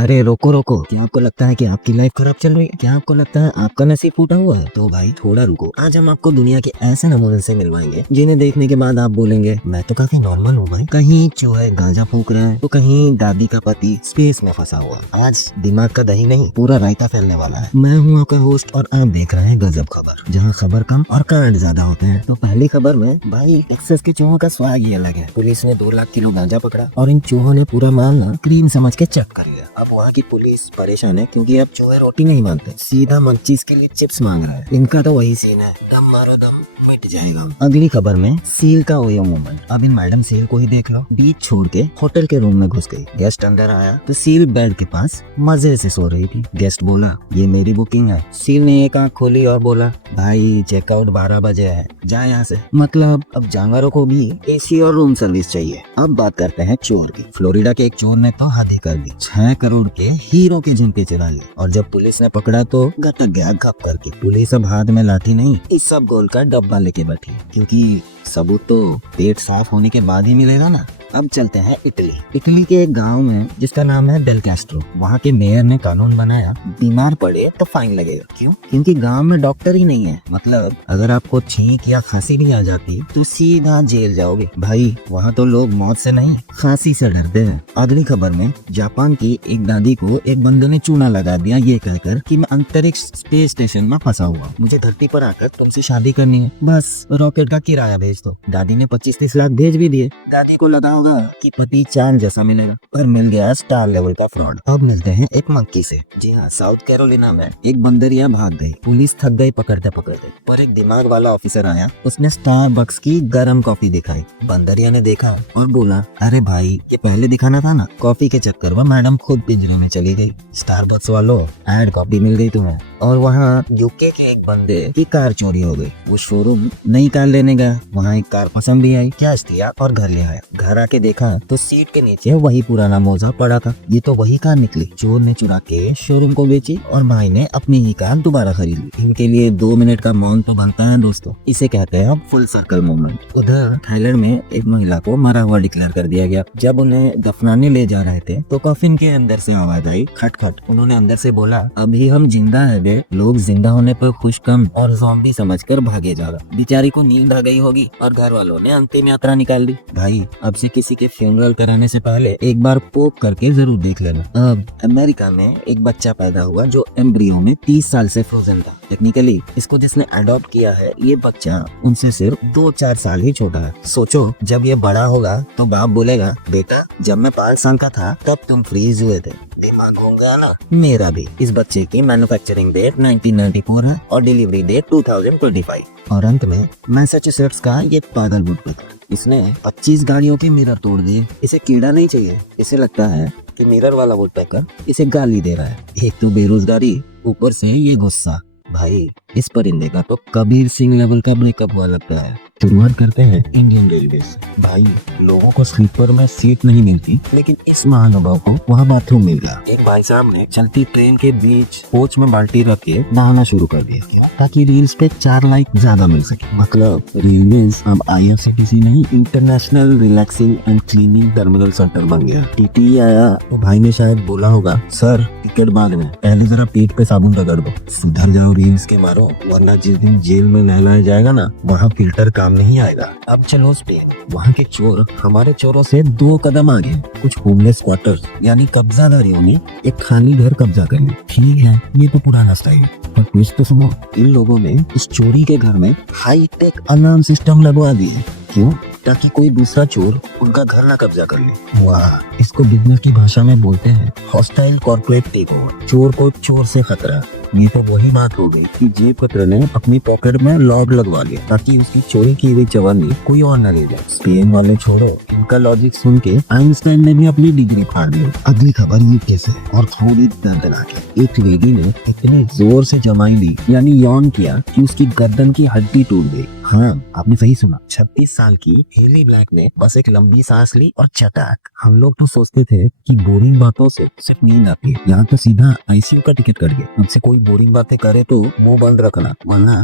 अरे रोको रोको, क्या आपको लगता है कि आपकी लाइफ खराब चल रही है? क्या आपको लगता है आपका नसीब फूटा हुआ है? तो भाई थोड़ा रुको, आज हम आपको दुनिया के ऐसे नमूने से मिलवाएंगे जिन्हें देखने के बाद आप बोलेंगे मैं तो काफी नॉर्मल हूँ भाई। कहीं चूहे गांजा फूक रहे हैं तो कहीं दादी का पति स्पेस में फंसा हुआ। आज दिमाग का दही नहीं पूरा रायता फैलने वाला है। मैं हूँ आपका होस्ट और आप देख रहे हैं गजब खबर, जहाँ खबर कम और कांड ज्यादा होते हैं। तो पहली खबर में भाई टेक्सास के चूहों का स्वाद ही अलग है। पुलिस ने 2 लाख किलो गांजा पकड़ा और इन चूहों ने पूरा माल ना क्रीम समझ के चेक कर लिया। अब वहाँ की पुलिस परेशान है क्योंकि अब चूहे रोटी नहीं मांगते, सीधा मंचीज के लिए चिप्स मांग रहा है। इनका तो वही सीन है, दम मारो दम मिट जाएगा। अगली खबर में सील का ओयो मोमेंट। अब इन मैडम सील को ही देख लो, बीच छोड़ के होटल के रूम में घुस गई। गेस्ट अंदर आया तो सील बेड के पास मजे से सो रही थी। गेस्ट बोला ये मेरी बुकिंग है। सील ने एक आंख खोली और बोला भाई चेकआउट 12 बजे है, जा यहाँ से। मतलब अब जानवरों को भी एसी और रूम सर्विस चाहिए। अब बात करते हैं चोर की। फ्लोरिडा के एक चोर ने तो हद ही कर दी, 6 करोड़ के हीरो के झुमके चुरा लिए और जब पुलिस ने पकड़ा तो गटक गया गप करके। पुलिस अब हाथ में लाठी नहीं, इस सब गोल का डब्बा लेके बैठी, क्योंकि सबूत तो पेट साफ होने के बाद ही मिलेगा ना। अब चलते हैं इटली। इटली के एक गांव में जिसका नाम है डेल कैस्ट्रो, वहाँ के मेयर ने कानून बनाया बीमार पड़े तो फाइन लगेगा। क्यों? क्योंकि गांव में डॉक्टर ही नहीं है। मतलब अगर आपको छींक या खांसी भी आ जाती तो सीधा जेल जाओगे। भाई वहाँ तो लोग मौत से नहीं खांसी से डरते हैं। अगली खबर में जापान की एक दादी को एक बंदे ने चूना लगा दिया ये कहकर कि मैं अंतरिक्ष स्पेस स्टेशन में फंसा हुआ, मुझे धरती पर आकर तुमसे शादी करनी है, बस रॉकेट का किराया भेज दो। दादी ने 25-30 लाख भेज भी दिए। दादी को लगा कि पति चांद जैसा मिलेगा, पर मिल गया स्टार लेवल का फ्रॉड। अब मिलते हैं एक मंकी से। जी हाँ, साउथ कैरोलिना में एक बंदरिया भाग गई। पुलिस थक गई पकड़ते पकड़ते, पर एक दिमाग वाला ऑफिसर आया, उसने स्टारबक्स की गर्म कॉफी दिखाई। बंदरिया ने देखा और बोला अरे भाई ये पहले दिखाना था ना। कॉफी के चक्कर में मैडम खुद पिंजरे में चली गई। स्टारबक्स वालों एड कॉपी मिल गई तुम्हें। और वहाँ यूके के एक बंदे की कार चोरी हो गई। वो शोरूम नई कार लेने गया, वहाँ एक कार पसंद भी आई, कैश दिया और घर ले आया। घर आके देखा तो सीट के नीचे वही पुराना मोजा पड़ा था। ये तो वही कार निकली। चोर ने चुरा के शोरूम को बेची और भाई ने अपनी ही कार दोबारा खरीद ली। इनके लिए 2 मिनट का मौन तो बनता है दोस्तों। इसे कहते हैं अब फुल सर्कल मूवमेंट। उधर थाईलैंड में एक महिला को मरा हुआ डिक्लेयर कर दिया गया। जब उन्हें दफनाने ले जा रहे थे तो कफिन के अंदर से आवाज आई खटखट। उन्होंने अंदर से बोला अभी हम जिंदा है बे। लोग जिंदा होने पर खुश कम और ज़ॉम्बी समझकर भागे जा रहा। बेचारी को नींद आ गई होगी और घर वालों ने अंतिम यात्रा निकाल दी। भाई अब से किसी के फ्यूनरल कराने से पहले एक बार पोक करके जरूर देख लेना। अब अमेरिका में एक बच्चा पैदा हुआ जो एम्ब्रियो में 30 साल से फ्रोजन था। टेक्निकली इसको जिसने अडॉप्ट किया है ये बच्चा उनसे सिर्फ 2-4 साल ही छोटा है। सोचो जब ये बड़ा होगा तो बाप बोलेगा बेटा जब मैं 5 साल का था तब तुम फ्रीज हुए थे। दिमाग घूम गया ना? मेरा भी। इस बच्चे की मैन्युफैक्चरिंग डेट 1994 है और डिलीवरी डेट 2025। और अंत में मैसाचुसेट्स का ये पागल वुडपेकर, इसने 25 गाड़ियों के मिरर तोड़ दिए। इसे कीड़ा नहीं चाहिए, इसे लगता है कि मिरर वाला वुडपेकर इसे गाली दे रहा है। एक तो बेरोजगारी, ऊपर से ये गुस्सा। भाई इस परिंदे का तो कबीर सिंह लेवल का ब्रेकअप हुआ लगता है। शुरुआत करते हैं इंडियन रेलवे से। भाई लोगों को स्लीपर में सीट नहीं मिलती, लेकिन इस महानुभाव को वहाँ बाथरूम मिल गया। एक भाई साहब ने चलती ट्रेन के बीच कोच में बाल्टी रख के नहाना शुरू कर दिया। क्या? ताकि रील्स पे 4 लाइक ज्यादा मिल सके। मतलब रेलवेज अब IRCTC नहीं, international relaxing and cleaning terminal centre बन गया। टीटी आया तो भाई ने शायद बोला होगा सर टिकट बाद में, पहले जरा पेट पे साबुन रगड़ दो। सुधर जाओ रील्स के मारो, वरना जिस दिन जेल में नहलाया जाएगा ना वहाँ फिल्टर काम नहीं आएगा। अब चलो स्पेन। वहाँ के चोर हमारे चोरों से 2 कदम आगे। कुछ होमलेस क्वार्टर्स यानी कब्जादारियों ने एक खाली घर कब्जा कर लिया। ठीक है ये तो पुराना स्टाइल, पर ट्विस्ट तो सुनो, इन लोगों ने इस चोरी के घर में हाई टेक अलार्म सिस्टम लगवा दिए। क्यों? ताकि कोई दूसरा चोर उनका घर ना कब्जा कर ले। वाह, इसको बिजनेस की भाषा में बोलते हैं हॉस्टाइल कॉर्पोरेट टेकओवर। चोर को चोर से खतरा। ये तो वही बात हो गई कि जेब कतरे ने अपनी पॉकेट में लॉक लगवा लिया ताकि उसकी चोरी की हुई चवन्नी कोई और न ले जाए। स्पेन वाले छोड़ो, इनका लॉजिक सुन के आइंस्टाइन ने भी अपनी डिग्री फाड़ ली। अगली खबर यूके से और थोड़ी दर्दनाक है। एक लेडी ने इतनी जोर से जमाई ली यानी यौन किया कि उसकी गर्दन की हड्डी टूट गई। हाँ आपने सही सुना, 36 साल की हेली ब्लैक ने बस एक लंबी सांस ली और चटाक। हम लोग तो सोचते थे कि बोरिंग बातों से सिर्फ नींद आती है, यहाँ तो सीधा ICU का टिकट कट गया। हमसे कोई बोरिंग बातें करे तो मुंह बंद रखना, वरना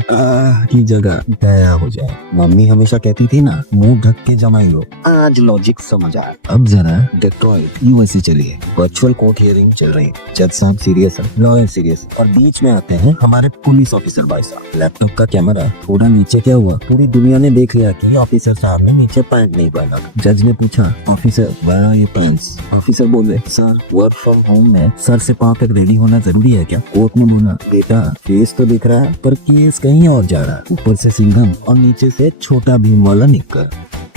की जगह दया हो जाए। मम्मी हमेशा कहती थी ना, मुंह ढक के जमाई लो। आज लॉजिक समझ आया। अब जरा डेट्रॉइट यूएसए चलिए। वर्चुअल कोर्ट हियरिंग चल रही है, जज साहब सीरियस है, लॉयर सीरियस, और बीच में आते हैं हमारे पुलिस ऑफिसर भाई साहब। लैपटॉप का कैमरा थोड़ा नीचे क्या हुआ, पूरी दुनिया ने देख लिया कि ऑफिसर साहब ने नीचे पैंट नहीं पहना। जज ने पूछा, officer where are your pants? Officer बोले, सर वर्क फ्रॉम होम में सर से पाँव तक रेडी होना जरूरी है क्या? कोर्ट ने बोला, बेटा फेस तो दिख रहा है पर केस कहीं और जा रहा है। ऊपर से सिंघम और नीचे से छोटा भीम वाला निक्कर।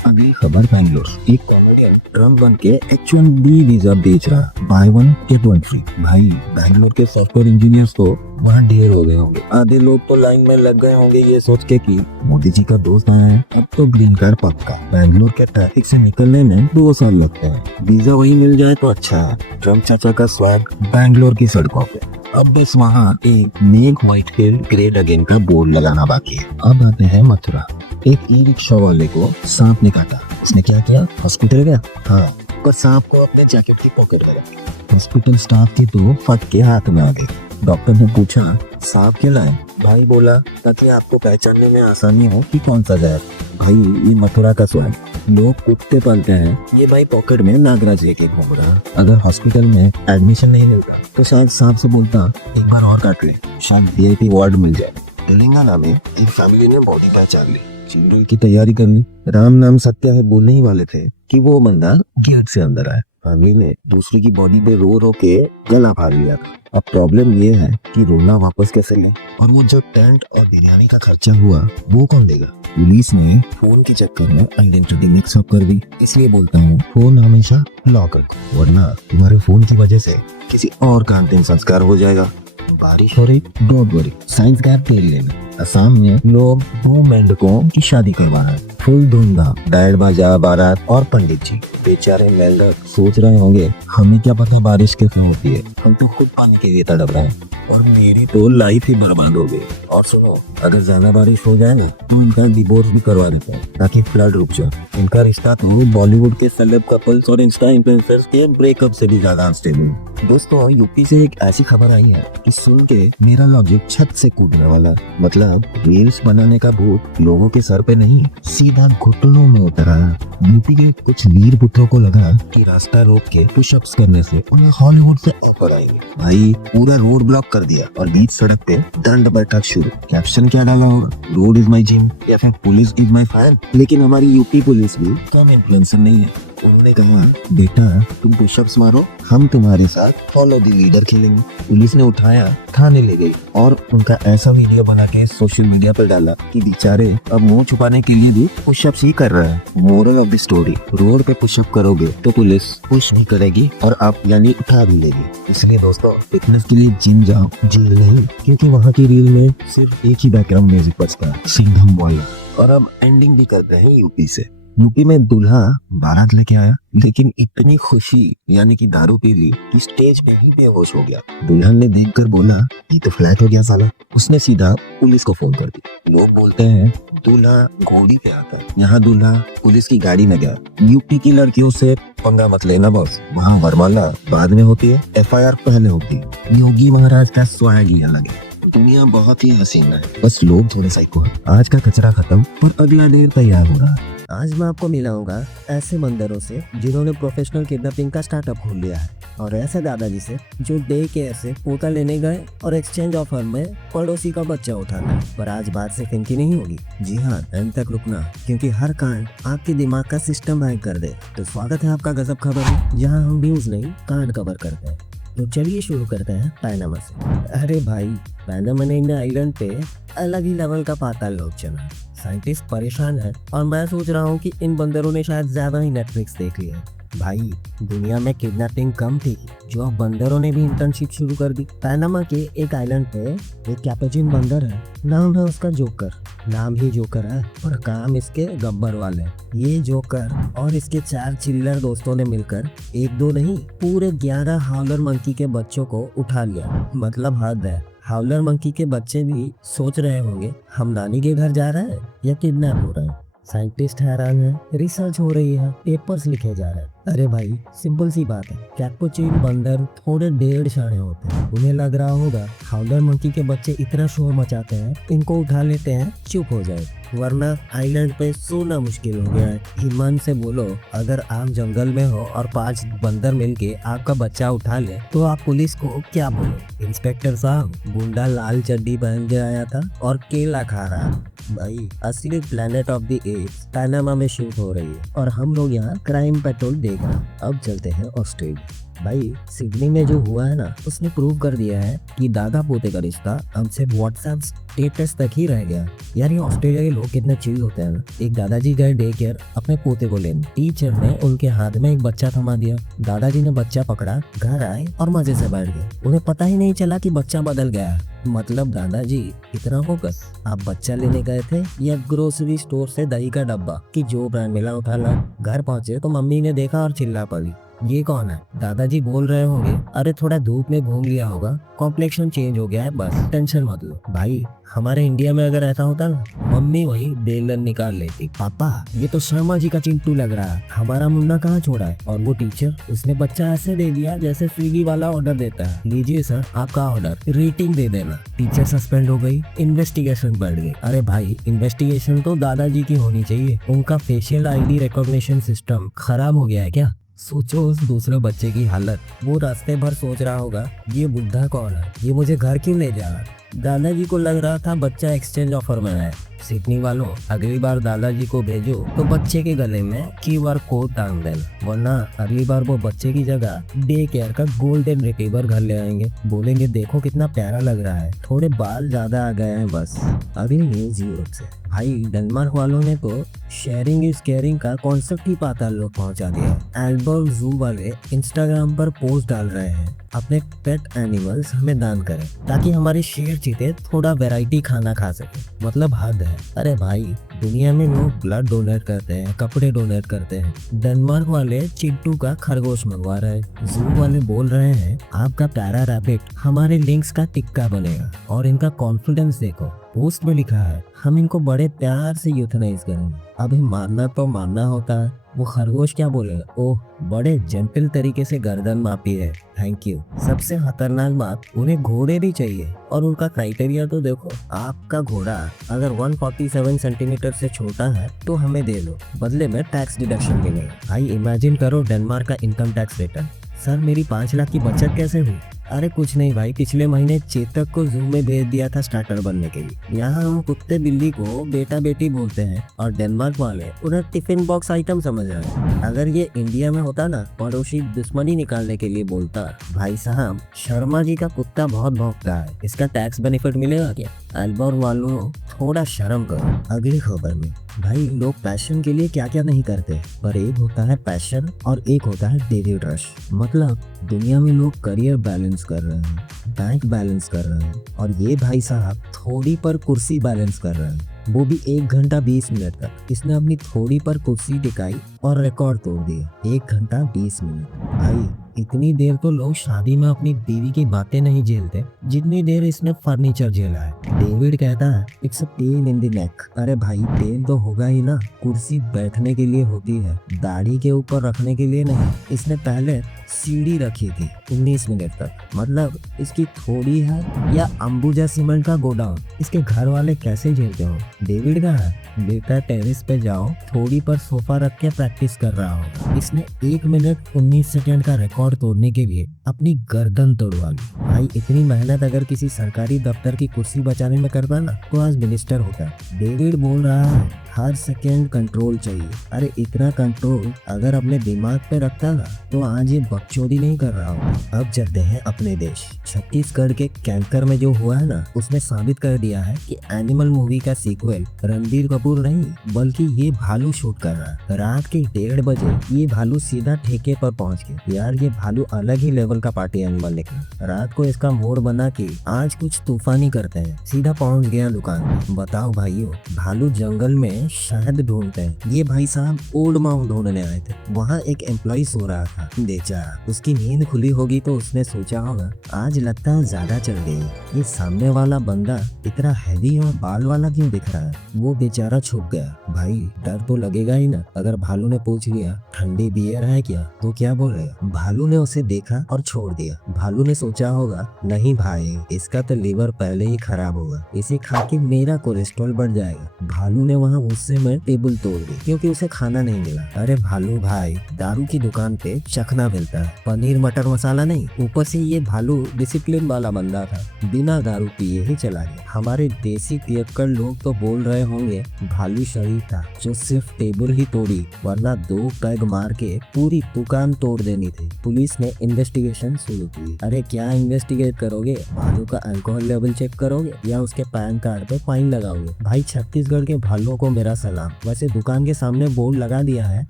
अगली खबर बैंगलोर, एक कॉमेडियन ट्रम्प बन के H1B वीजा बेच रहा, by one get one free. भाई बैंगलोर के सॉफ्टवेयर इंजीनियर्स तो वहाँ ढेर हो गए होंगे। आधे लोग तो लाइन में लग गए होंगे ये सोच के कि मोदी जी का दोस्त आया है, अब तो ग्रीन कार्ड पक्का। बैंगलोर के ट्रैफिक से निकलने में 2 साल लगते हैं, वीजा वही मिल जाए तो अच्छा है। ट्रम्प चाचा का स्वैग बैंगलोर की सड़कों पे। अब बस वहाँ एक मेक व्हाइट हिल ग्रेट अगेन का बोर्ड लगाना बाकी है। अब आते हैं मथुरा। एक ई रिक्शा वाले को सांप ने काटा। उसने क्या किया, हॉस्पिटल गया। हाँ, पर सांप को अपने जैकेट की पॉकेट में रख दिया। हॉस्पिटल स्टाफ की तो फट के हाथ में आ गई। डॉक्टर ने पूछा, सांप क्यों लाए? भाई बोला, ताकि आपको पहचानने में आसानी हो कि कौन सा जहर। भाई ये मथुरा का स्वैग। लोग कुत्ते पालते हैं, ये भाई पॉकेट में नागराज लेके घूम रहा। अगर हॉस्पिटल में एडमिशन नहीं मिलता तो शायद सांप से बोलता, एक बार और काट ले, शायद VIP वार्ड मिल जाए। तेलंगाना में एक फैमिली ने बॉडी पहचान ली, चिल्ड्रन की तैयारी कर ली। राम नाम सत्य है बोलने ही वाले थे कि वो बंदा गेट से अंदर आया। फैमिली ने दूसरे की बॉडी पे रो रो के गला फाड़ लिया था। अब प्रॉब्लम ये है कि रोना वापस कैसे लें, और वो जो टेंट और बिरयानी का खर्चा हुआ वो कौन देगा? पुलिस ने फोन के चक्कर में आइडेंटिटी मिक्स अप कर दी। इसलिए बोलता हूँ, फोन हमेशा लॉक रखो, वरना तुम्हारे फोन की वजह से किसी और का अंतिम संस्कार हो जाएगा। बारिश हो रही, डोंट वरी, साइंस गैप तेल लेना। असम में लोग 2 मेंढकों की शादी करवा रहे हैं, फुल धूमधाम, बैंड बाजा, बारात और पंडित जी। बेचारे मेंढक सोच रहे होंगे, हमें क्या पता बारिश कैसे होती है, हम तो खुद पानी के लिए तड़प रहे हैं, और मेरी तो लाइफ ही बर्बाद हो गई। और सुनो, अगर ज्यादा बारिश हो जाए ना तो इनका डिवोर्स भी करवा देते हैं ताकि फ्लड रुक जाए। इनका रिश्ता तो बॉलीवुड के सेलेब कपल्स और इंस्टा इन्फ्लुएंसर्स के ब्रेकअप से भी ज्यादा अनस्टेबल। दोस्तों, यूपी से एक ऐसी खबर आई है कि सुन के मेरा लॉजिक छत से कूदने वाला। मतलब रील्स बनाने का भूत लोगों के सर पे नहीं, सीधा घुटनों में उतरा। यूपी के कुछ वीर पुत्रों को लगा कि रास्ता रोक के पुशअप्स करने से उन्हें हॉलीवुड से ऑफर आएगी। भाई पूरा रोड ब्लॉक कर दिया और बीच सड़क पे दंड बैठक शुरू। कैप्शन क्या डाला होगा, रोड इज माई जिम या फिर पुलिस इज माई फैन। लेकिन हमारी यूपी पुलिस भी कम इन्फ्लुएंसर नहीं है। उन्होंने कहा, बेटा तुम पुशअप्स मारो, हम तुम्हारे साथ फॉलो द लीडर खेलेंगे। पुलिस ने उठाया, थाने ले गई और उनका ऐसा वीडियो बना के सोशल मीडिया पर डाला कि बेचारे अब मुंह छुपाने के लिए भी पुशअप्स ही कर रहे हैं। Moral of the story, road पे पुशअप करोगे तो पुलिस पुश भी करेगी और आप यानी उठा भी लेगी। इसलिए दोस्तों, फिटनेस के लिए जिम जाओ, जेल नहीं, क्योंकि वहाँ की रील में सिर्फ एक ही बैकग्राउंड म्यूजिक बजता है, सिंघम वाला। और अब एंडिंग भी करते हैं यूपी से। यूपी में दूल्हा बारात लेके आया, लेकिन इतनी खुशी यानी कि दारू पी ली कि स्टेज पे ही बेहोश हो गया। दुल्हन ने देखकर बोला, ये तो फ्लैट हो गया साला। उसने सीधा पुलिस को फोन कर दिया। लोग बोलते हैं दूल्हा घोड़ी पे आता है, यहाँ दूल्हा पुलिस की गाड़ी में गया। यूपी की लड़कियों से पंगा मत लेना बॉस, वहाँ वरमाला बाद में होती है, FIR पहले होती है। योगी महाराज का स्वैग ही अलग है। दुनिया बहुत ही हसीन है, बस लोग थोड़े साइको हैं। आज का कचरा खत्म पर अगला ढेर तैयार हो रहा है। आज मैं आपको मिलाऊंगा ऐसे बंदरों से जिन्होंने प्रोफेशनल किडनैपिंग का स्टार्टअप खोल लिया है, और ऐसे दादाजी से जो डे केयर से पोता लेने गए और एक्सचेंज ऑफर में पड़ोसी का बच्चा उठा गए। पर आज बात सिर्फ इनकी नहीं होगी। जी हाँ, एंड तक रुकना, क्योंकि हर कांड आपके दिमाग का सिस्टम हैक कर दे। तो स्वागत है आपका गजब खबर में, जहाँ हम न्यूज नहीं कांड कवर करते हैं। तो चलिए शुरू करते हैं पैनामा से। अरे भाई, पैनामा आइलैंड पे अलग ही लेवल का पाताल लोग चला। साइंटिस्ट परेशान है और मैं सोच रहा हूँ कि इन बंदरों ने शायद ज्यादा ही नेटफ्लिक्स देख लिया। भाई दुनिया में किडनैपिंग कम थी, जो अब बंदरों ने भी इंटर्नशिप शुरू कर दी। पैनामा के एक आइलैंड पे एक कैपुचिन बंदर है, नाम है उसका जोकर। नाम ही जोकर है पर काम इसके गब्बर वाले। ये जोकर और इसके 4 चिल्लर दोस्तों ने मिलकर एक दो नहीं पूरे 11 हाउलर मंकी के बच्चों को उठा लिया। मतलब हद है। हाउलर मंकी के बच्चे भी सोच रहे होंगे हम नानी के घर जा रहे हैं या किडनैप हो रहे हैं। साइंटिस्ट हैरान है, रिसर्च हो रही है, पेपर्स लिखे जा रहे हैं। अरे भाई सिंपल सी बात है, कैपुचिन बंदर थोड़े डेढ़ शाणे होते हैं। उन्हें लग रहा होगा हाउडर मंकी के बच्चे इतना शोर मचाते हैं, इनको उठा लेते हैं, चुप हो जाए, वरना आइलैंड पे सोना मुश्किल हो गया है। ईमान से बोलो, अगर आप जंगल में हो और 5 बंदर मिलके आपका बच्चा उठा ले तो आप पुलिस को क्या बोलो? इंस्पेक्टर साहब, गुंडा लाल चड्डी पहन के आया था और केला खा रहा। भाई असली planet of the apps Panama में शूट हो रही है और हम लोग यहाँ क्राइम पेट्रोल देख रहे हैं। अब चलते हैं ऑस्ट्रेलिया। भाई सिडनी में जो हुआ है ना, उसने प्रूव कर दिया है कि दादा पोते का रिश्ता अब सिर्फ व्हाट्सएप स्टेटस तक ही रह गया। यार ये ऑस्ट्रेलिया के लोग कितने चिल होते हैं ना। एक दादाजी गए डे केयर अपने पोते को लेने, टीचर ने उनके हाथ में एक बच्चा थमा दिया। दादाजी ने बच्चा पकड़ा, घर आए और मजे से बैठ गए। उन्हें पता ही नहीं चला कि बच्चा बदल गया। मतलब दादाजी इतना फोकस। आप बच्चा लेने गए थे या ग्रोसरी स्टोर से दही का डब्बा कि जो ब्रांड मिला उठा ला। घर पहुंचे तो मम्मी ने देखा और चिल्ला पड़ी, ये कौन है? दादाजी बोल रहे होंगे, अरे थोड़ा धूप में घूम लिया होगा, कॉम्प्लेक्शन चेंज हो गया है, बस टेंशन मत लो। भाई हमारे इंडिया में अगर ऐसा होता ना, मम्मी वही बेलन निकाल लेती, पापा ये तो शर्मा जी का चिंटू लग रहा है, हमारा मुन्ना कहाँ छोड़ा है? और वो टीचर, उसने बच्चा ऐसे दे दिया जैसे स्विगी वाला ऑर्डर देता है, लीजिए सर आपका ऑर्डर, रेटिंग दे देना। टीचर सस्पेंड हो गई, इन्वेस्टिगेशन बढ़ गई। अरे भाई इन्वेस्टिगेशन तो दादाजी की होनी चाहिए, उनका फेशियल आईडी रिकॉग्निशन सिस्टम खराब हो गया है क्या? सोचो उस दूसरे बच्चे की हालत। वो रास्ते भर सोच रहा होगा, ये बुढ़ा कौन है, ये मुझे घर क्यों ले जा रहा है? दादाजी को लग रहा था बच्चा एक्सचेंज ऑफर में है। सिडनी वालों, अगली बार दादाजी को भेजो तो बच्चे के गले में QR कोड टांग देना, वरना अगली बार वो बच्चे की जगह डे केयर का गोल्डन रिट्रीवर घर ले आएंगे। बोलेंगे देखो कितना प्यारा लग रहा है, थोड़े बाल ज्यादा आ गए हैं बस। अगली न्यूज यूरोप से। भाई डेनमार्क वालों ने तो शेयरिंग इज केयरिंग का कॉन्सेप्ट ही पाताल लोग पहुंचा दिया। एल्बर्ट जू वाले इंस्टाग्राम पर पोस्ट डाल रहे हैं, अपने पेट एनिमल्स हमें दान करें ताकि हमारे शेर चीते थोड़ा वैरायटी खाना खा सके। मतलब हद है। अरे भाई दुनिया में लोग ब्लड डोनेट करते हैं, कपड़े डोनेट करते हैं, डेनमार्क वाले चिंटू का खरगोश मंगवा रहे हैं। जू वाले बोल रहे हैं आपका प्यारा रैबिट हमारे लिंक्स का टिक्का बनेगा। और इनका कॉन्फिडेंस देखो, पोस्ट में लिखा है हम इनको बड़े प्यार से यूथनाइज करेंगे। अभी मारना तो मारना होता है, वो खरगोश क्या बोलेगा, ओह बड़े जेंटल तरीके से गर्दन मापी है, थैंक यू। सबसे खतरनाक बात, उन्हें घोड़े भी चाहिए और उनका क्राइटेरिया तो देखो, आपका घोड़ा अगर 147 सेंटीमीटर से छोटा है तो हमें दे लो, बदले में टैक्स डिडक्शन मिलेगा। भाई इमेजिन करो डेनमार्क का इनकम टैक्स रिटर्न। सर मेरी 5 लाख की बचत कैसे हुई? अरे कुछ नहीं भाई, पिछले महीने चेतक को जू में भेज दिया था स्टार्टर बनने के लिए। यहाँ हम कुत्ते बिल्ली को बेटा बेटी बोलते हैं और डेनमार्क वाले उन्हें टिफिन बॉक्स आइटम समझ रहे हैं। अगर ये इंडिया में होता ना, पड़ोसी दुश्मनी निकालने के लिए बोलता, भाई साहब शर्मा जी का कुत्ता बहुत भौंकता है, इसका टैक्स बेनिफिट मिलेगा क्या? एल्बर्ट वालों थोड़ा शर्म करो। अगली खबर में, भाई लोग पैशन के लिए क्या क्या नहीं करते, पर एक होता है पैशन और एक होता है डेविड रश। मतलब दुनिया में लोग करियर बैलेंस कर रहे हैं, बैंक बैलेंस कर रहे हैं, और ये भाई साहब थोड़ी पर कुर्सी बैलेंस कर रहे हैं, वो भी 1 घंटा 20 मिनट तक। इसने अपनी थोड़ी पर कुर्सी टिकाई और रिकॉर्ड तोड़ दिया, 1 घंटा 20 मिनट। भाई इतनी देर तो लोग शादी में अपनी बीवी की बातें नहीं झेलते जितनी देर इसने फर्नीचर झेला है। डेविड कहता है it's a pain in the neck. अरे भाई पेन तो होगा ही ना, कुर्सी बैठने के लिए होती है, दाढ़ी के ऊपर रखने के लिए नहीं। इसने पहले सीढ़ी रखी थी 19 मिनट तक। मतलब इसकी थोड़ी है या अंबुजा सीमेंट का गोडाउन, इसके घर वाले कैसे झेलते हो? डेविड का है बेटा टेरेस पे जाओ, थोड़ी पर सोफा रख के प्रैक्टिस कर रहा होगा। इसने 1 मिनट 19 सेकंड का रिकॉर्ड तोड़ने के लिए अपनी गर्दन तोड़वा ली। भाई इतनी मेहनत अगर किसी सरकारी दफ्तर की कुर्सी बचाने में करता ना, तो आज मिनिस्टर होता। डेविड बोल रहा है हर सेकेंड कंट्रोल चाहिए। अरे इतना कंट्रोल अगर अपने दिमाग पे रखता ना, तो आज ये बकचोदी नहीं कर रहा हूँ। अब चलते हैं अपने देश। छत्तीसगढ़ के कैंकर में जो हुआ है ना, उसने साबित कर दिया है कि एनिमल मूवी का सीक्वल रणबीर कपूर नहीं बल्कि ये भालू शूट कर रहा है। रात के 1:30 बजे ये भालू सीधा ठेके पर पहुंच गया। यार ये भालू अलग ही लेवल का पार्टी एनिमल निकला। रात को इसका मोड़ बना कि आज कुछ तूफानी करते हैं, सीधा पहुंच गया दुकान में। बताओ भाइयों, भालू जंगल में शहद ढूंढते हैं, ये भाई साहब ओल्ड माउंट ढूंढने आए थे। वहाँ एक एम्प्लॉय सो रहा था, बेचारा उसकी नींद खुली होगी तो उसने सोचा होगा आज लगता है ज्यादा चल गई, ये सामने वाला बंदा इतना हैवी और बाल वाला क्यों दिख रहा है। वो बेचारा छुप गया। भाई डर तो लगेगा ही ना। अगर भालू ने पूछ लिया ठंडी बियर है क्या, तो क्या बोलेगा। भालू ने उसे देखा और छोड़ दिया। भालू ने सोचा होगा नहीं भाई, इसका तो लीवर पहले ही खराब होगा, इसे खा के मेरा कोलेस्ट्रॉल बढ़ जाएगा। भालू ने वहाँ गुस्से में टेबल तोड़ दी क्योंकि उसे खाना नहीं मिला। अरे भालू भाई, दारू की दुकान पे चखना मिलता है, पनीर मटर मसाला नहीं। ऊपर से ये भालू डिसिप्लिन वाला बंदा था, बिना दारू पिए ही चला गया। हमारे देसी पियक्कड़ लोग तो बोल रहे होंगे भालू शरीफ था जो सिर्फ टेबल ही तोड़ी, वरना 2 पैग मार के पूरी दुकान तोड़ देनी थी। पुलिस ने इन्वेस्टिगेशन शुरू की। अरे क्या इन्वेस्टिगेट करोगे, भालू का अल्कोहल लेवल चेक करोगे या उसके पैन कार्ड पे फाइन लगाओगे। भाई छत्तीसगढ़ के भालुओं को मेरा सलाम। वैसे दुकान के सामने बोर्ड लगा दिया है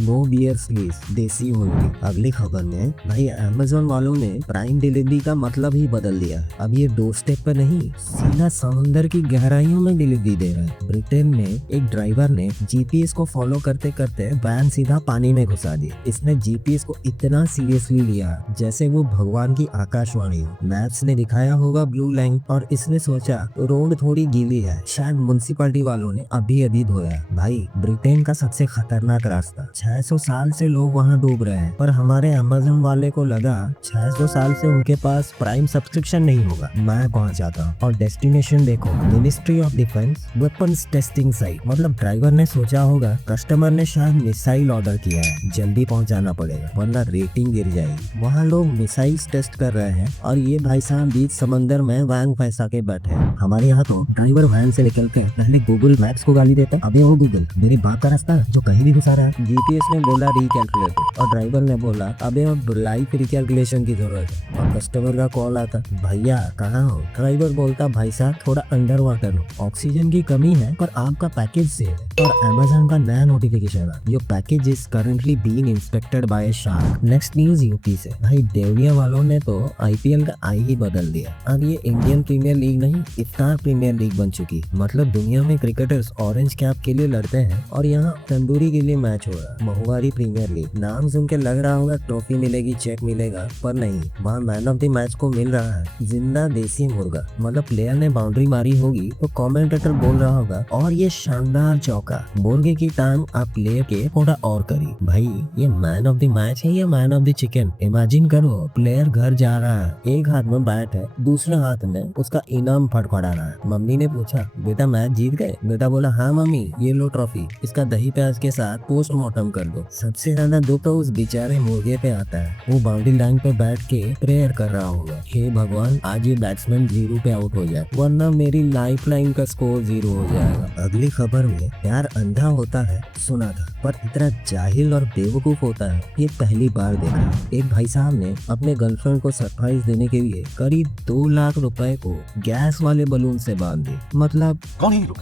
नो बियर प्लीज, देसी ओनली। अगली खबर में भाई अमेज़न वालों ने प्राइम डिलीवरी का मतलब ही बदल दिया। अब ये डोर स्टेप पे नहीं, सीधा समुंदर की गहराइयों में डिलीवरी दे रहा है। ब्रिटेन में एक ड्राइवर ने जीपीएस को फॉलो करते करते वैन सीधा पानी में घुसा दी। इसने जीपीएस को इतना सीरियसली लिया जैसे वो भगवान की आकाशवाणी हो। मैप्स ने दिखाया होगा ब्लू लाइन और इसने सोचा रोड थोड़ी गीली है, शायद म्युनिसिपैलिटी वालों ने अभी धोया। भाई ब्रिटेन का सबसे खतरनाक रास्ता, 600 साल से लोग वहाँ डूब रहे हैं, पर हमारे अमेज़न वाले को लगा 600 साल से उनके पास प्राइम सब्सक्रिप्शन नहीं होगा। मैं पहुँच जाता हूँ और डेस्टिनेशन देखो, ministry of defence weapons testing site. मतलब ड्राइवर ने सोचा होगा कस्टमर ने शायद मिसाइल ऑर्डर किया है, जल्दी पहुँचाना पड़ेगा वरना रेटिंग गिर जाएगी। वहाँ लोग मिसाइल्स टेस्ट कर रहे हैं और ये भाई साहब बीच समंदर में वैन फंसा के बैठे हैं। हमारे यहाँ तो ड्राइवर वैन से निकल के पहले गूगल मैप्स को गाली देता, अबे ओ गूगल मेरे बाप का रास्ता जो कहीं भी घुसा रहा है। जीपीएस ने बोला रिकैलकुलेट और ड्राइवर ने बोला अबे अब लाइफ रिकैलकुलेशन की जरूरत है। और कस्टमर का कॉल आता, भैया कहाँ हो। ड्राइवर बोलता भाई साहब थोड़ा अंडर वाटर हो, ऑक्सीजन की कमी है पर आपका पैकेज सेव है। और अमेज़न का नया नोटिफिकेशन है, your package is currently being inspected bye shark. Next news UP से। भाई देवरिया वालों ने तो आईपीएल का आई ही बदल दिया। अब ये इंडियन प्रीमियर लीग नहीं, स्टार प्रीमियर लीग बन चुकी। मतलब दुनिया में क्रिकेटर्स ऑरेंज कैप के लिए लड़ते हैं और यहाँ तंदूरी के लिए मैच हो रहा है। महुआरी प्रीमियर लीग नाम सुन के लग रहा होगा ट्रॉफी मिलेगी, चेक मिलेगा, पर नहीं, वहाँ मैन ऑफ द मैच को मिल रहा है जिंदा देसी मुर्गा। मतलब प्लेयर ने बाउंड्री मारी होगी तो कमेंटेटर बोल रहा होगा और ये शानदार चौका, मुर्गे की टांग आप प्लेयर के थोड़ा और करी। भाई ये मैन ऑफ द मैच है या man of the chicken. Imagine करो प्लेयर घर जा रहा है, एक हाथ में बैट है, दूसरे हाथ में उसका इनाम फड़फड़ा रहा है। मम्मी ने पूछा बेटा मैच जीत गए। बेटा बोला हाँ मम्मी ये लो ट्रॉफी, इसका दही प्याज के साथ पोस्टमार्टम कर दो। सबसे ज्यादा दुख तो उस बेचारे मुर्गे पे आता है, वो बाउंड्री लाइन पे बैठ के प्रेयर कर रहा होगा, हे भगवान आज ये बैट्समैन 0 पे आउट हो जाए वरना मेरी लाइफ लाइन का स्कोर 0 हो जाएगा। अगली खबर में प्यार अंधा होता है सुना था, पर इतना जाहिल और बेवकूफ होता है ये पहली बार देखा। एक भाई साहब ने अपने गर्लफ्रेंड को सरप्राइज देने के लिए करीब 2 लाख रुपए को गैस वाले बलून से बांध दी। मतलब कौन है ये लोग,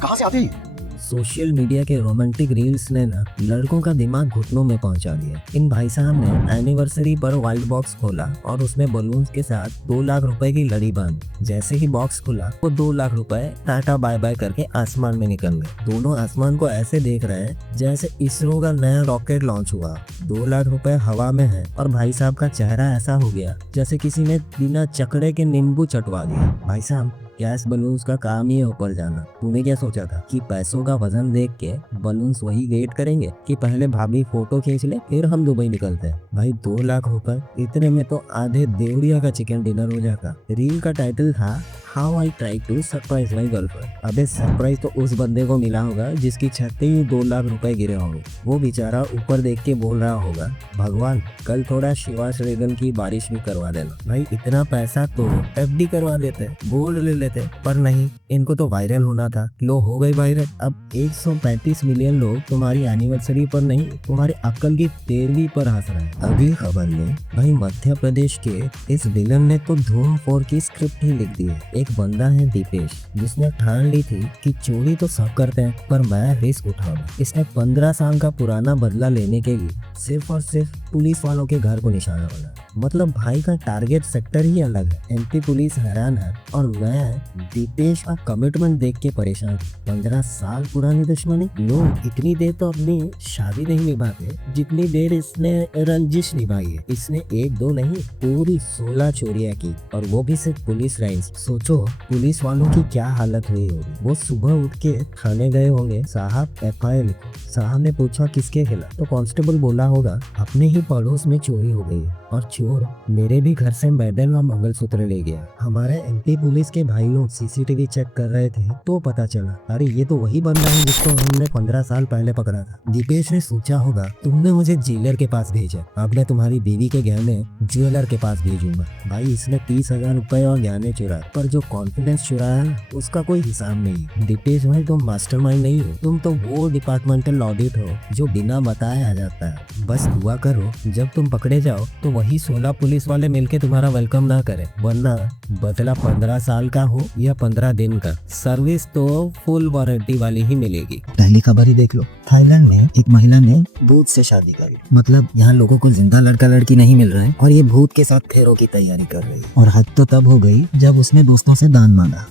कहाँ से आते हैं? सोशल मीडिया के रोमांटिक रील्स ने ना लड़कों का दिमाग घुटनों में पहुंचा दिया। इन भाई साहब ने एनिवर्सरी पर व्हाइट बॉक्स खोला और उसमें बलून्स के साथ 2 लाख रुपए की लड़ी बांधी। जैसे ही बॉक्स खुला वो 2 लाख रुपए टाटा बाय बाय करके आसमान में निकल गए। दोनों आसमान को ऐसे देख रहे हैं जैसे इसरो का नया रॉकेट लॉन्च हुआ। 2 लाख रुपए हवा में है और भाई साहब का चेहरा ऐसा हो गया जैसे किसी ने बिना चकड़े के नींबू चटवा दिया। भाई साहब गैस बलून्स का काम ही है ऊपर जाना। तूने क्या सोचा था कि पैसों का वजन देख के बलून्स वही वेट करेंगे कि पहले भाभी फोटो खींच ले फिर हम दुबई निकलते हैं। भाई 2 लाख रुपए इतने में तो आधे देवरिया का चिकन डिनर हो जाता। रील का टाइटल था how I try to surprise my girlfriend. अबे सरप्राइज तो उस बंदे को मिला होगा जिसकी छत पे ही 2 लाख रुपए गिरे होंगे। वो बेचारा ऊपर देख के बोल रहा होगा भगवान कल थोड़ा शिवाश रेगन की बारिश भी करवा देना। भाई इतना पैसा तो एफडी करवा देते, गोल्ड ले लेते, पर नहीं, इनको तो वायरल होना था। लो हो गई वायरल। अब 135 मिलियन लोग तुम्हारी एनिवर्सरी पर नहीं तुम्हारी अक्ल की 13वीं पर हंस रहे हैं। अगली खबर में भाई मध्य प्रदेश के इस विलन ने तो धूम 4 की स्क्रिप्ट ही लिख दी है। एक बंदा है दीपेश जिसने ठान ली थी कि चोरी तो सब करते हैं पर मैं रिस्क उठाऊंगा। इसने 15 साल का पुराना बदला लेने के लिए सिर्फ और सिर्फ पुलिस वालों के घर को निशाना बनाया। मतलब भाई का टारगेट सेक्टर ही अलग है। एमपी पुलिस हैरान है और मैं दीपेश का कमिटमेंट देख के परेशान। 15 साल पुरानी दुश्मनी। लोग इतनी देर तो अपनी शादी नहीं निभाते जितनी देर इसने रंजिश निभाई है। इसने 1-2 नहीं पूरी 16 चोरियां की और वो भी सिर्फ पुलिस लाइंस। सोचो पुलिस वालों की क्या हालत हुई होगी। वो सुबह उठ के थाने गए होंगे, साहब FIR लिखो। साहब ने पूछा किसके खिलाफ, तो कांस्टेबल बोला होगा अपने ही पड़ोस में चोरी हो गई है और चोर मेरे भी घर से मेडल और मंगलसूत्र ले गया। हमारे एमपी पुलिस के भाई लोग CCTV चेक कर रहे थे तो पता चला अरे ये तो वही बंदा है जिसको हमने 15 साल पहले पकड़ा था। दीपेश ने सोचा होगा तुमने मुझे जेलर के पास भेजा, अब मैं तुम्हारी बीवी के गहने ज्वेलर के पास भेजूंगा। भाई इसने 30,000 रुपए और गहने चुराए, पर जो कॉन्फिडेंस चुराया उसका कोई हिसाब नहीं। दीपेश भाई तुम मास्टरमाइंड नहीं हो, तुम तो वो डिपार्टमेंटल ऑडिट हो जो बिना बताए आ जाता है। बस दुआ करो जब तुम पकड़े जाओ तो वही 16 पुलिस वाले मिलके तुम्हारा वेलकम ना करे, वरना बदला 15 साल का हो या 15 दिन का, सर्विस तो फुल वारंटी वाली ही मिलेगी। पहली खबर ही देख लो। थाईलैंड में एक महिला ने भूत से शादी करी। मतलब यहाँ लोगों को जिंदा लड़का लड़की नहीं मिल रहा है और ये भूत के साथ फेरों की तैयारी कर रही है। और हद तो तब हो गई जब उसने दोस्तों से दान मांगा।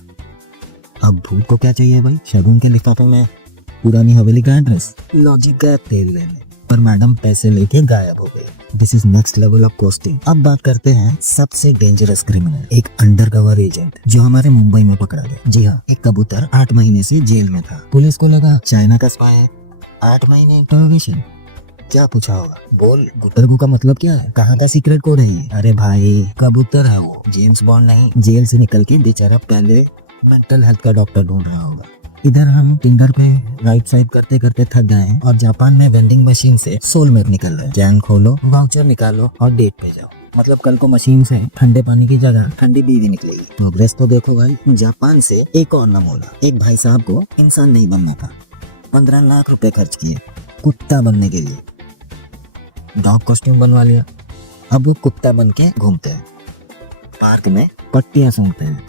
अब भूत को क्या चाहिए भाई? शगुन के लिफाफे में पुरानी हवेली का एड्रेस, लॉजिक का तेल लेने। पर मैडम पैसे लेके गायब हो गई। This is next level of costing. अब बात करते हैं सबसे डेंजरस क्रिमिनल, एक अंडरकवर एजेंट जो हमारे मुंबई में पकड़ा गया। जी हाँ, एक कबूतर 8 महीने से जेल में था। पुलिस को लगा चाइना का स्पाई है। 8 महीने इंटरोगेशन। क्या पूछा होगा? बोल गुटरगू का मतलब क्या है? कहाँ का सीक्रेट कोड है? अरे भाई कबूतर है वो, जेम्स बॉन्ड नहीं। जेल से निकल के बेचारा पहले मेंटल हेल्थ का डॉक्टर ढूंढ रहा होगा। इधर हम टिंडर पे राइट साइड करते करते थक गए हैं और जापान में वेंडिंग मशीन से सोलमेट निकल रहे हैं। जैन खोलो, वाउचर निकालो और डेट पे जाओ। मतलब कल को मशीन से ठंडे पानी की जगह ठंडी बीवी निकलेगी। प्रोग्रेस तो देखो भाई। जापान से एक और नमूना। एक भाई साहब को इंसान नहीं बनना था, 15 लाख रुपए खर्च किए कुत्ता बनने के लिए। डॉग कॉस्ट्यूम बनवा लिया, अब वो कुत्ता बन के घूमते हैं, पार्क में पट्टियां सूंघते हैं।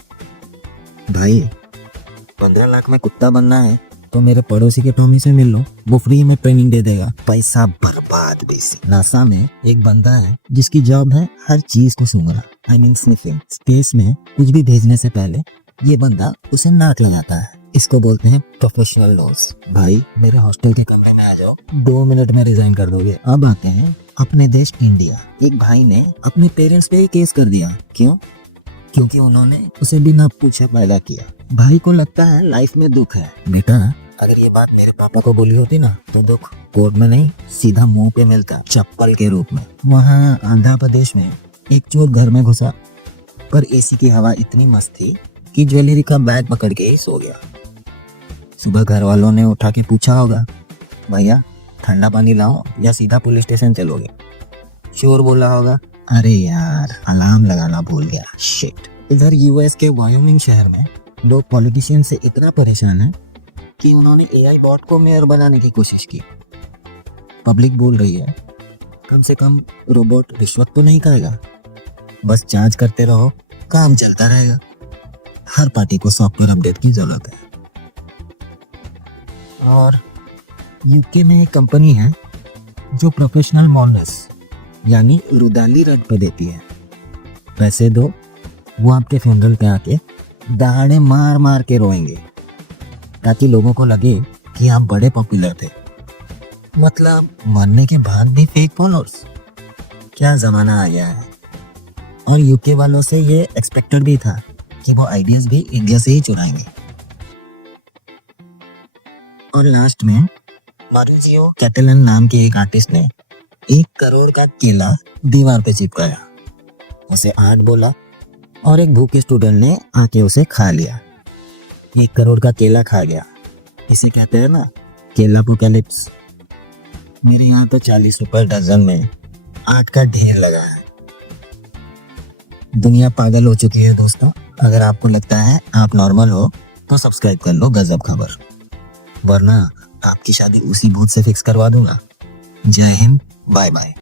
भाई 15 लाख में कुत्ता बनना है तो मेरे पड़ोसी के टॉमी से मिल लो, वो फ्री में ट्रेनिंग दे देगा। पैसा बर्बाद बेसिक। नासा में एक बंदा है जिसकी जॉब है हर चीज को सूंघना, आई मीन स्निफिंग। स्पेस में कुछ भी भेजने से पहले ये बंदा उसे नाक लगाता है। इसको बोलते हैं प्रोफेशनल नोज। भाई मेरे हॉस्टल के कमरे में आ जाओ, 2 मिनट में रिजाइन कर दोगे। अब आते हैं अपने देश इंडिया। एक भाई ने अपने पेरेंट्स पे ही केस कर दिया। क्यों? क्योंकि उन्होंने उसे बिना पूछे पैदा किया। भाई को लगता है लाइफ में दुख है। बेटा अगर ये बात मेरे पापा को बोली होती ना तो दुख कोर्ट में नहीं सीधा मुंह पे मिलता, चप्पल के रूप में। वहाँ आंध्र प्रदेश में एक चोर घर में घुसा, पर AC की हवा इतनी मस्त थी कि ज्वेलरी का बैग पकड़ के ही सो गया। सुबह घर वालों ने उठा के पूछा होगा, भैया ठंडा पानी लाओ या सीधा पुलिस स्टेशन चलोगे? चोर बोला होगा, अरे यार अलार्म लगाना भूल गया, शिट। इधर US के वायोमिंग शहर में लोग पॉलिटिशियन से इतना परेशान है कि उन्होंने AI बॉट को मेयर बनाने की कोशिश की। पब्लिक बोल रही है कम से कम रोबोट रिश्वत तो नहीं खाएगा, बस चार्ज करते रहो, काम चलता रहेगा। हर पार्टी को सॉफ्टवेयर अपडेट की जरूरत है। और UK में एक कंपनी है जो प्रोफेशनल मॉडल्स यानी रुदाली रेट पे देती है। पैसे दो, वो आपके फ्यूनरल पे आके दहाड़े मार मार के रोएंगे ताकि लोगों को लगे कि आप बड़े पॉपुलर थे। मतलब मरने के बाद भी फेक फॉलोअर्स। क्या जमाना आ गया है। और UK वालों से ये एक्सपेक्टेड भी था कि वो आइडियाज भी इंडिया से ही चुराएंगे। और लास्ट में मारिजियो कैटलन नाम के एक आर्टिस्ट ने 1 करोड़ का केला दीवार पे चिपकाया। उसे आर्ट बोला और एक भूखे स्टूडेंट ने आके उसे खा लिया। 1 करोड़ का केला खा गया। इसे कहते हैं ना केलापोकैलिप्स। मेरे यहाँ तो 40 रुपए डजन में आर्ट का ढेर लगा है। दुनिया पागल हो चुकी है दोस्तों। अगर आपको लगता है आप नॉर्मल हो तो सब्सक्राइब कर लो गजब खबर, वरना आपकी शादी उसी भूत से फिक्स करवा दूंगा। जय हिंद, बाय बाय।